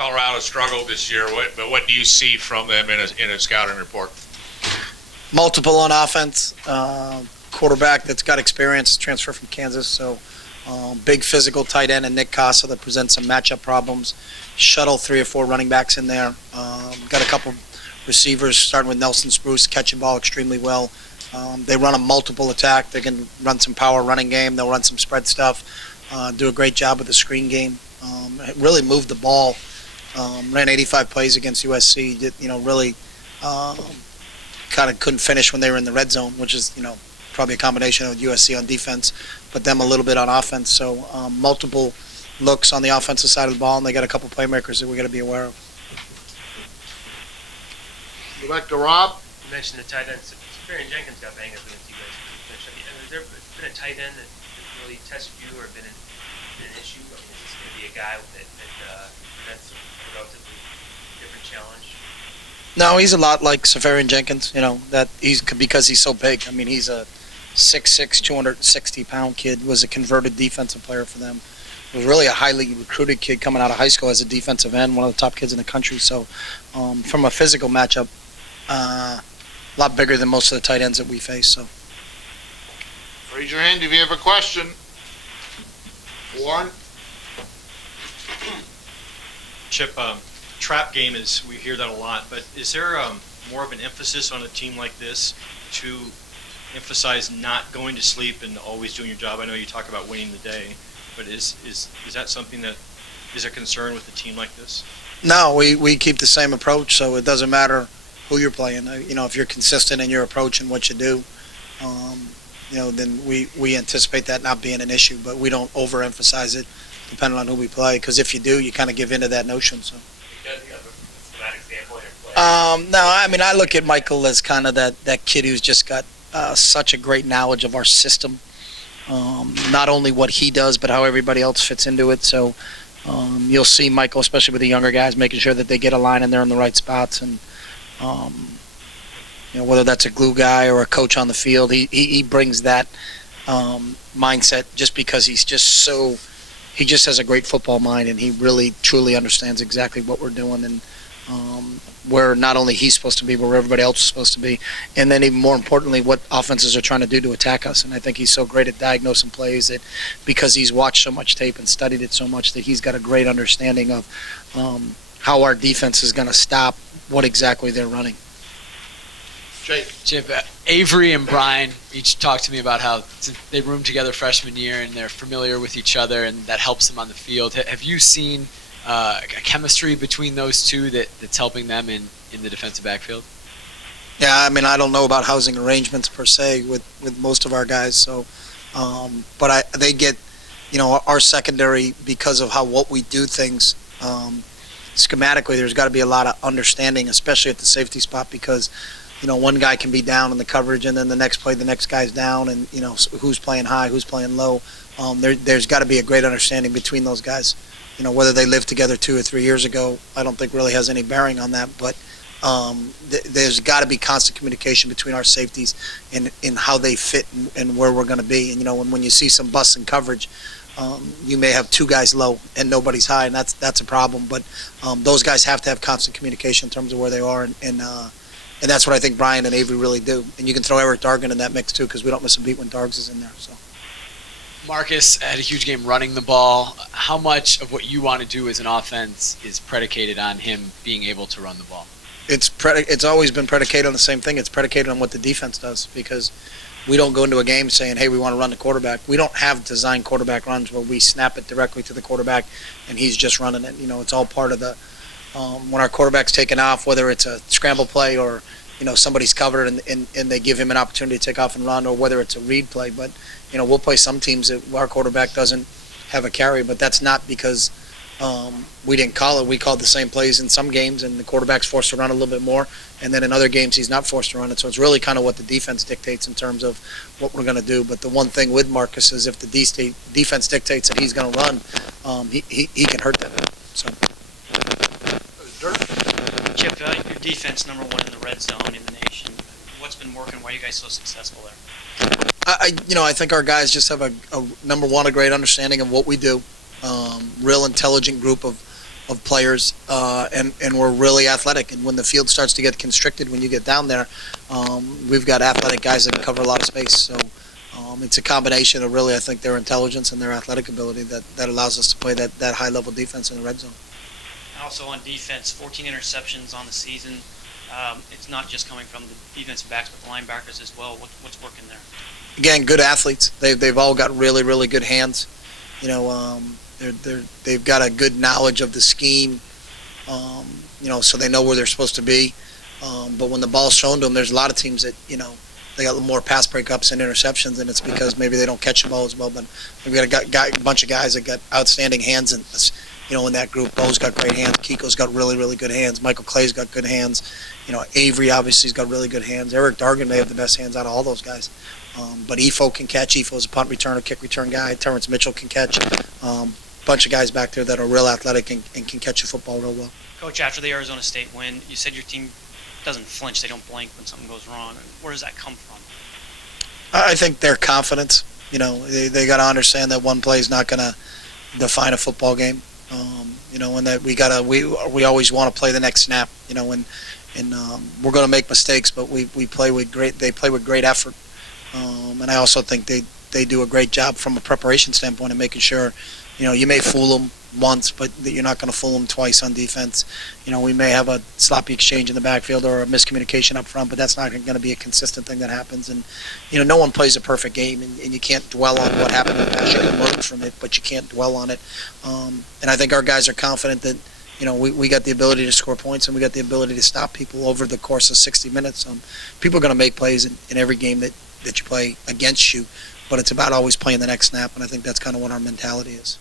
Colorado struggled this year, but what do you see from them in a scouting report? Multiple on offense. Quarterback that's got experience, transfer from Kansas, so big physical tight end and Nick Casa that presents some matchup problems. Shuttle 3 or 4 running backs in there. Got a couple receivers starting with Nelson Spruce, catching ball extremely well. They run a multiple attack. They can run some power running game. They'll run some spread stuff. Do a great job with the screen game. Really moved the ball. Ran 85 plays against USC. Really kind of couldn't finish when they were in the red zone, which is, probably a combination of USC on defense, but them a little bit on offense. So multiple looks on the offensive side of the ball, and they got a couple playmakers that we got to be aware of. Go back to Rob. You mentioned the tight end. Safarian Jenkins got banged up against you guys. Has there been a tight end that really tested you or been an issue? I mean, is this going to be a guy that presents a relatively different challenge? No, he's a lot like Safarian Jenkins. That because he's so big. I mean, he's a 6'6", 260-pound kid. Was a converted defensive player for them. Was really a highly recruited kid coming out of high school as a defensive end, one of the top kids in the country. So, from a physical matchup, a lot bigger than most of the tight ends that we face. So, Raise your hand if you have a question. Warren. Chip, trap game we hear that a lot, but is there more of an emphasis on a team like this to emphasize not going to sleep and always doing your job? I know you talk about winning the day, but is that something that is a concern with a team like this? No, we keep the same approach, so it doesn't matter who you're playing. If you're consistent in your approach and what you do, then we anticipate that not being an issue, but we don't overemphasize it depending on who we play, because if you do, you kind of give into that notion. So. No, I mean, I look at Michael as kind of that kid who's just got such a great knowledge of our system, not only what he does, but how everybody else fits into it. So you'll see Michael, especially with the younger guys, making sure that they get a line in there in the right spots. And, whether that's a glue guy or a coach on the field, he brings that mindset just because he just has a great football mind, and he really, truly understands exactly what we're doing. And where not only he's supposed to be, but where everybody else is supposed to be. And then even more importantly, what offenses are trying to do to attack us. And I think he's so great at diagnosing plays that because he's watched so much tape and studied it so much that he's got a great understanding of how our defense is going to stop what exactly they're running. Chip, Avery and Brian each talked to me about how they roomed together freshman year and they're familiar with each other and that helps them on the field. Have you seen a chemistry between those two that's helping them in the defensive backfield? Yeah, I mean, I don't know about housing arrangements per se with most of our guys, so but they get our secondary because of what we do things schematically. There's got to be a lot of understanding, especially at the safety spot, because one guy can be down in the coverage and then the next play the next guy's down, and who's playing high, who's playing low. There's got to be a great understanding between those guys. Whether they lived together 2 or 3 years ago, I don't think really has any bearing on that. But there's got to be constant communication between our safeties in how they fit and where we're going to be. And when you see some busts in coverage, you may have 2 guys low and nobody's high, and that's a problem. But those guys have to have constant communication in terms of where they are, and that's what I think Brian and Avery really do. And you can throw Eric Dargan in that mix too, because we don't miss a beat when Dargs is in there. So. Marcus had a huge game running the ball. How much of what you want to do as an offense is predicated on him being able to run the ball? It's always been predicated on the same thing. It's predicated on what the defense does, because we don't go into a game saying, hey, we want to run the quarterback. We don't have designed quarterback runs where we snap it directly to the quarterback and he's just running it. It's all part of the when our quarterback's taking off, whether it's a scramble play or somebody's covered and they give him an opportunity to take off and run, or whether it's a read play. But we'll play some teams that our quarterback doesn't have a carry, but that's not because we didn't call it. We called the same plays in some games, and the quarterback's forced to run a little bit more, and then in other games he's not forced to run it. So it's really kind of what the defense dictates in terms of what we're going to do. But the one thing with Marcus is if the defense dictates that he's going to run, he can hurt them. So. Chip, your defense number 1 in the red zone in the nation. What's been working? Why are you guys so successful there? I think our guys just have a number 1, a great understanding of what we do. Real intelligent group of of players, and we're really athletic. And when the field starts to get constricted, when you get down there, we've got athletic guys that can cover a lot of space. So it's a combination of really, I think, their intelligence and their athletic ability that allows us to play that high-level defense in the red zone. Also on defense, 14 interceptions on the season. It's not just coming from the defensive backs, but the linebackers as well. What's working there? Again, good athletes. They've all got really, really good hands. You know, they've got a good knowledge of the scheme. You know, so they know where they're supposed to be. But when the ball's shown to them, there's a lot of teams that, you know, they got more pass breakups and interceptions, and it's because maybe they don't catch the ball as well. But we've got a bunch of guys that got outstanding hands, and you know, in that group, Bo's got great hands. Kiko's got really, really good hands. Michael Clay's got good hands. You know, Avery obviously has got really good hands. Eric Dargan may have the best hands out of all those guys. But Efo can catch. Efo's a punt returner, kick return guy. Terrence Mitchell can catch. Bunch of guys back there that are real athletic and can catch the football real well. Coach, after the Arizona State win, you said your team doesn't flinch, they don't blink when something goes wrong. Where does that come from? I think their confidence. You know, they got to understand that one play is not going to define a football game. You know, and that we always want to play the next snap. You know, and we're going to make mistakes, but we play with great effort. And I also think they do a great job from a preparation standpoint of making sure, you know, you may fool them once, but you're not going to fool them twice on defense. You know, we may have a sloppy exchange in the backfield or a miscommunication up front, but that's not going to be a consistent thing that happens. And, you know, no one plays a perfect game, and you can't dwell on what happened in the past. You can learn from it, but you can't dwell on it. And I think our guys are confident that, you know, we got the ability to score points, and we got the ability to stop people over the course of 60 minutes. People are going to make plays in every game that you play against you, but it's about always playing the next snap, and I think that's kind of what our mentality is.